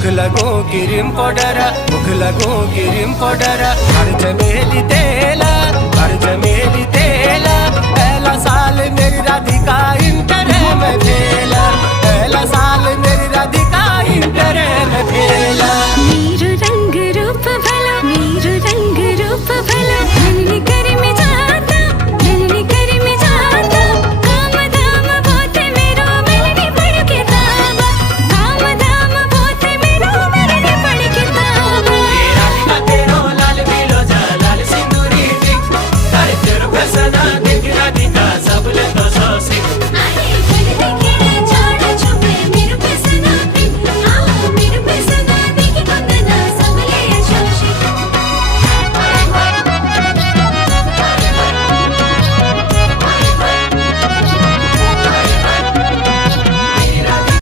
मुख लगो cream powder, मुख लगो क्रीम पाउडर, हर चमेली तेला, हर चमेली तेला, पहला साल मेरी राधिका इंटर में फेला।